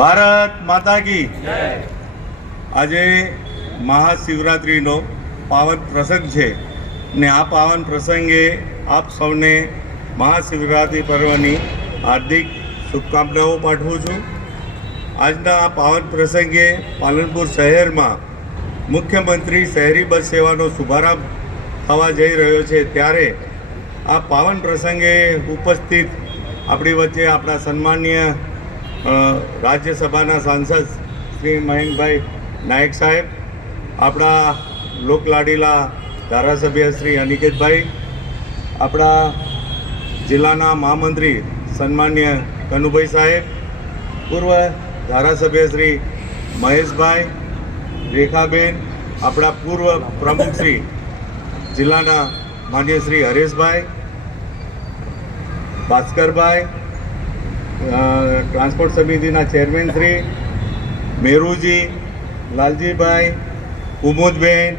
ભારત માતા કી. આજે મહાશિવરાત્રિનો પાવન પ્રસંગ છે ને આ પાવન પ્રસંગે આપ સૌને મહાશિવરાત્રિ પર્વની હાર્દિક શુભકામનાઓ પાઠવું છું. આજના આ પાવન પ્રસંગે પાલનપુર શહેરમાં મુખ્યમંત્રી શહેરી બસ સેવાનો શુભારંભ થવા જઈ રહ્યો છે. ત્યારે આ પાવન પ્રસંગે ઉપસ્થિત આપણી વચ્ચે આપણા સન્માનીય રાજ્યસભાના સાંસદ શ્રી મયંકભાઈ નાયક સાહેબ, આપણા લોકલાડીલા ધારાસભ્ય શ્રી અનિકેતભાઈ, આપણા જિલ્લાના મહામંત્રી સન્માન્ય કનુભાઈ સાહેબ, પૂર્વ ધારાસભ્ય શ્રી મહેશભાઈ રેખાબેન, આપણા પૂર્વ પ્રમુખ શ્રી જિલ્લાના માન્ય શ્રી હરેશભાઈ, ભાસ્કરભાઈ ટ્રાન્સપોર્ટ સમિતિના ચેરમેન શ્રી મેરુજી, લાલજીભાઈ, કુમુદબેન,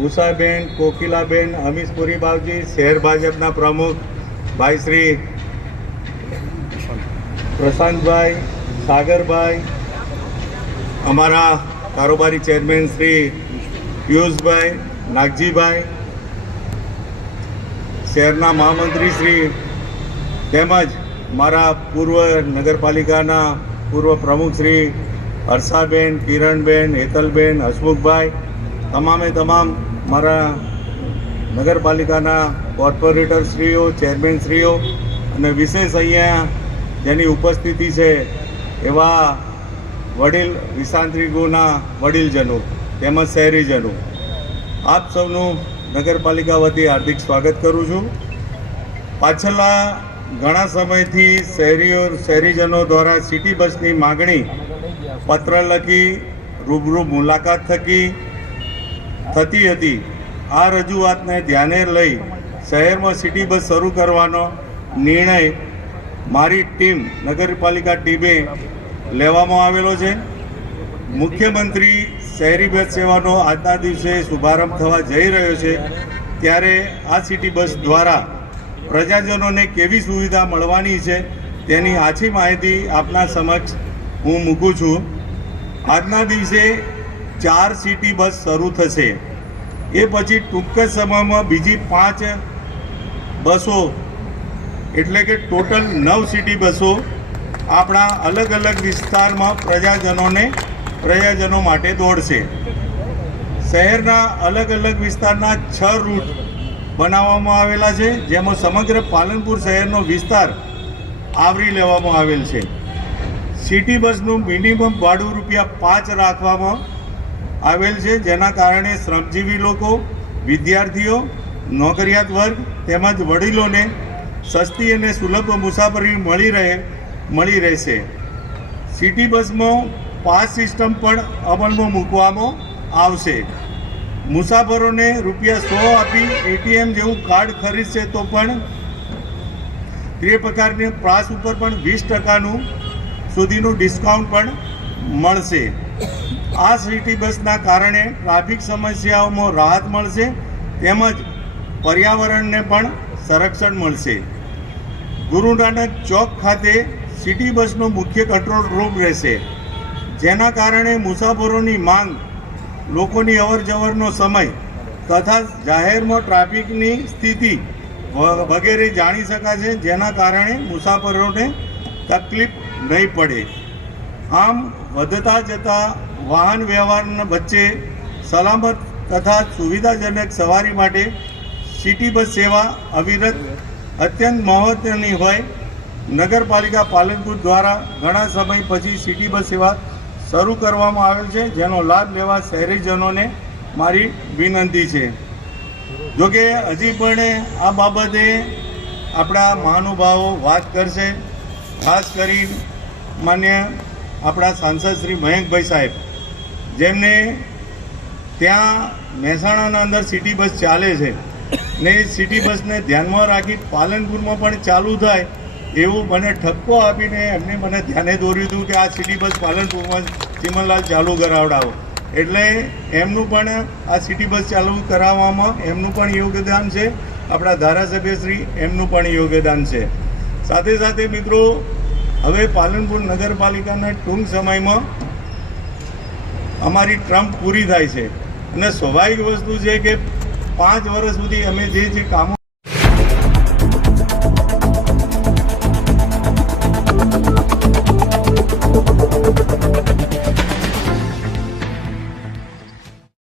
ઉષાબેન, કોકિલાબેન અમીશપુરી બાવજી શહેર ભાજપના પ્રમુખ ભાઈ શ્રી પ્રશાંતભાઈ, સાગરભાઈ, અમારા કારોબારી ચેરમેન શ્રી પિયુષભાઈ, નાગજીભાઈ, શહેરના મહામંત્રી શ્રી તેમજ મારા પૂર્વ નગરપાલિકાના પૂર્વ પ્રમુખ શ્રી હર્ષાબેન, કિરણબેન, હેતલબેન, હસમુખભાઈ, તમામે તમામ મારા નગરપાલિકાના કોર્પોરેટર શ્રીઓ, ચેરમેન શ્રીઓ અને વિશેષ અહીંયા જેની ઉપસ્થિતિ છે એવા વડીલ વિશાંત્રિગોના વડીલજનો તેમજ શહેરીજનો. આપ સૌનું નગરપાલિકા વતી હાર્દિક સ્વાગત કરું છું. પાછલા ઘણા સમયથી શહેરીઓ, શહેરીજનો દ્વારા સિટી બસની માગણી, પત્ર લખી, રૂબરૂ મુલાકાત થકી થતી હતી. આ રજૂઆતને ધ્યાને લઈ શહેરમાં સિટી બસ શરૂ કરવાનો નિર્ણય મારી ટીમ નગરપાલિકા ટીમે લેવામાં આવેલો છે. મુખ્યમંત્રી શહેરી બસ સેવાનો આજના દિવસે શુભારંભ થવા જઈ રહ્યો છે. ત્યારે આ સિટી બસ દ્વારા પ્રજાજનોને કેવી સુવિધા મળવાની છે તેની આછી માહિતી આપના સમક્ષ હું મૂકું છું. આજના દિવસે ચાર સિટી બસ શરૂ થશે. એ પછી ટૂંક જ સમયમાં બીજી પાંચ બસો, એટલે કે ટોટલ નવ સિટી બસો આપણા અલગ અલગ વિસ્તારમાં પ્રજાજનોને, પ્રજાજનો માટે દોડશે. શહેરના અલગ અલગ વિસ્તારના છ રૂટ બનાવવામાં આવેલા છે, જેમાં સમગ્ર પાલનપુર શહેરનો વિસ્તાર આવરી લેવામાં આવેલ છે. સિટી બસનું મિનિમમ ભાડું રૂપિયા પાંચ રાખવામાં આવેલ છે, જેના કારણે શ્રમજીવી લોકો, વિદ્યાર્થીઓ, નોકરિયાત વર્ગ તેમજ વડીલોને સસ્તી અને સુલભ મુસાફરી મળી રહે, મળી રહેશે. સિટી બસમાં પાસ સિસ્ટમ પણ અમલમાં મૂકવામાં આવશે. મુસાફરોને રૂપિયા સો આપી એટીએમ જેવું કાર્ડ ખરીદશે તો પણ તે પ્રકારની પ્રાસ ઉપર પણ વીસ ટકાનું સુધીનું ડિસ્કાઉન્ટ પણ મળશે. આ સિટી બસના કારણે ટ્રાફિક સમસ્યાઓમાં રાહત મળશે તેમજ પર્યાવરણને પણ સંરક્ષણ મળશે. ગુરુ નાનક ચોક ખાતે સિટી બસનો મુખ્ય કંટ્રોલ રૂમ રહેશે. જેના કારણે મુસાફરોની માંગ લોકોની અવર જવરનો સમય તથા જાહેરમાં ટ્રાફિકની સ્થિતિ વગેરે જાણી શકાશે, જેના કારણે મુસાફરોને તકલીફ નહીં પડે. આમ, વધતા જતા વાહન વ્યવહારના વચ્ચે સલામત તથા સુવિધાજનક સવારી માટે સિટી બસ સેવા અવિરત અત્યંત મહત્વની હોય. નગરપાલિકા પાલનપુર દ્વારા ઘણા સમય પછી સિટી બસ સેવા શરૂ કરવામાં આવેલ છે, જેનો લાભ લેવા શહેરીજનોને મારી વિનંતી છે. જોકે હજી પણ આ બાબતે આપણા મહાનુભાવો વાત કરશે, ખાસ કરી માન્ય આપણા સાંસદ શ્રી મયંકભાઈ સાહેબ. જેમને ત્યાં મહેસાણાના અંદર સિટી બસ ચાલે છે ને એ સિટી બસને ધ્યાનમાં રાખી પાલનપુરમાં પણ ચાલુ થાય એવું મને ઠપકો આપીને એમને મને ધ્યાને દોર્યું હતું કે આ સિટી બસ પાલનપુરમાં ચિમનલાલ ચાલુ કરાવડાવો. એટલે એમનું પણ આ સિટી બસ ચાલુ કરાવવામાં એમનું પણ યોગદાન છે. આપણા ધારાસભ્યશ્રી એમનું પણ યોગદાન છે. સાથે સાથે મિત્રો, હવે પાલનપુર નગરપાલિકાના ટૂંક સમયમાં અમારી ટ્રમ્પ પૂરી થાય છે. અને સ્વાભાવિક વસ્તુ છે કે પાંચ વર્ષ સુધી અમે જે જે કામો